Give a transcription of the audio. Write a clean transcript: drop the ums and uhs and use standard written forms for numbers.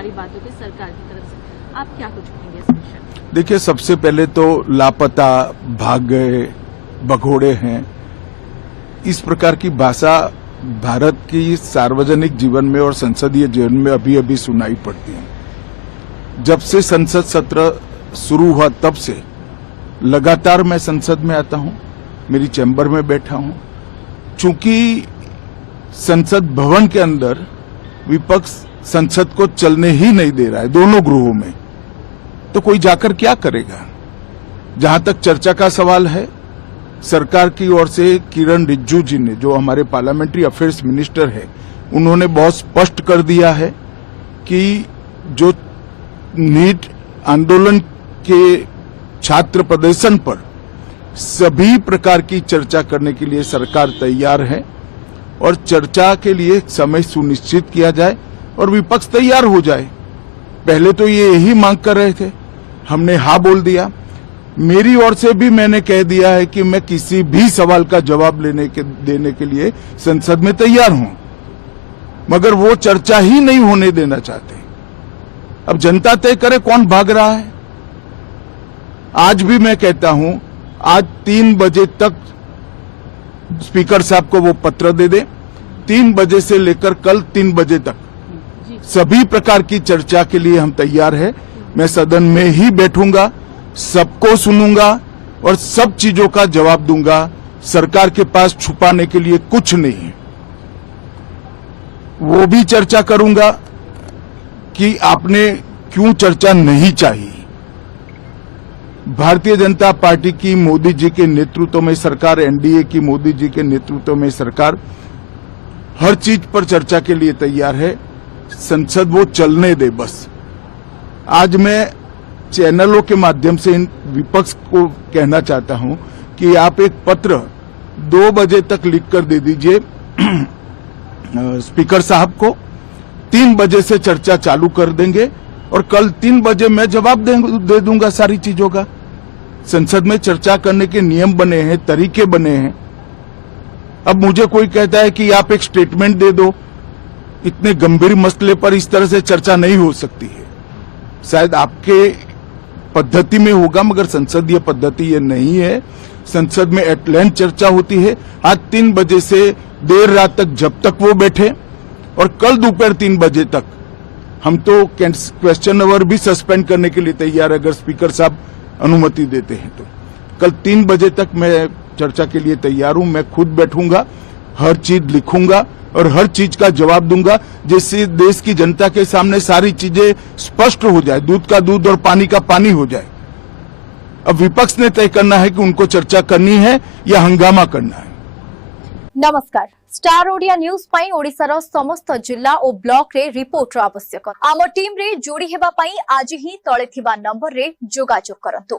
सारी बातों की सरकार की तरफ से, आप क्या कुछ कहेंगे इस विषय में? देखिए, सबसे पहले तो लापता, भाग गए, भगोड़े हैं, इस प्रकार की भाषा भारत की सार्वजनिक जीवन में और संसदीय जीवन में अभी अभी सुनाई पड़ती है। जब से संसद सत्र शुरू हुआ तब से लगातार मैं संसद में आता हूं, मेरी चैम्बर में बैठा हूं। चूंकि संसद भवन के अंदर विपक्ष संसद को चलने ही नहीं दे रहा है, दोनों गृहों में, तो कोई जाकर क्या करेगा। जहां तक चर्चा का सवाल है, सरकार की ओर से किरण रिजिजू जी ने, जो हमारे पार्लियामेंट्री अफेयर्स मिनिस्टर है, उन्होंने बहुत स्पष्ट कर दिया है कि जो नीट आंदोलन के छात्र प्रदर्शन पर सभी प्रकार की चर्चा करने के लिए सरकार तैयार है और चर्चा के लिए समय सुनिश्चित किया जाए और विपक्ष तैयार हो जाए। पहले तो ये यही मांग कर रहे थे, हमने हाँ बोल दिया। मेरी ओर से भी मैंने कह दिया है कि मैं किसी भी सवाल का जवाब देने के लिए संसद में तैयार हूं, मगर वो चर्चा ही नहीं होने देना चाहते। अब जनता तय करे कौन भाग रहा है। आज भी मैं कहता हूं, आज 3 बजे तक स्पीकर साहब को वो पत्र दे दे। 3 बजे से लेकर कल 3 बजे तक सभी प्रकार की चर्चा के लिए हम तैयार हैं। मैं सदन में ही बैठूंगा, सबको सुनूंगा और सब चीजों का जवाब दूंगा। सरकार के पास छुपाने के लिए कुछ नहीं है। वो भी चर्चा करूंगा कि आपने क्यों चर्चा नहीं चाहिए। भारतीय जनता पार्टी की मोदी जी के नेतृत्व में सरकार, एनडीए की मोदी जी के नेतृत्व में सरकार हर चीज पर चर्चा के लिए तैयार है। संसद वो चलने दे बस। आज मैं चैनलों के माध्यम से इन विपक्ष को कहना चाहता हूं कि आप एक पत्र 2 बजे तक लिखकर दे दीजिए स्पीकर साहब को। 3 बजे से चर्चा चालू कर देंगे और कल 3 बजे मैं जवाब दे दूंगा सारी चीजों का। संसद में चर्चा करने के नियम बने हैं, तरीके बने हैं। अब मुझे कोई कहता है कि आप एक स्टेटमेंट दे दो, इतने गंभीर मसले पर इस तरह से चर्चा नहीं हो सकती है। शायद आपके पद्धति में होगा, मगर संसदीय पद्धति ये नहीं है। संसद में एट लेंथ चर्चा होती है। आज 3 बजे से देर रात तक, जब तक वो बैठे, और कल दोपहर 3 बजे तक हम तो क्वेश्चन आवर भी सस्पेंड करने के लिए तैयार है, अगर स्पीकर साहब अनुमति देते हैं तो। कल 3 बजे तक मैं चर्चा के लिए तैयार हूं। मैं खुद बैठूंगा, हर चीज लिखूंगा और हर चीज का जवाब दूंगा, जिससे देश की जनता के सामने सारी चीजें स्पष्ट हो जाए, दूध का दूध और पानी का पानी हो जाए। अब विपक्ष ने तय करना है कि उनको चर्चा करनी है या हंगामा करना है। नमस्कार, स्टार ओडिया न्यूज पाई ओडिशार समस्त जिला और ब्लॉक रे रिपोर्टर आवश्यक। आम टीम रे जोड़ी हेबा पाई आज ही तळे थिबा नंबर रे जोगाजोग करंतु।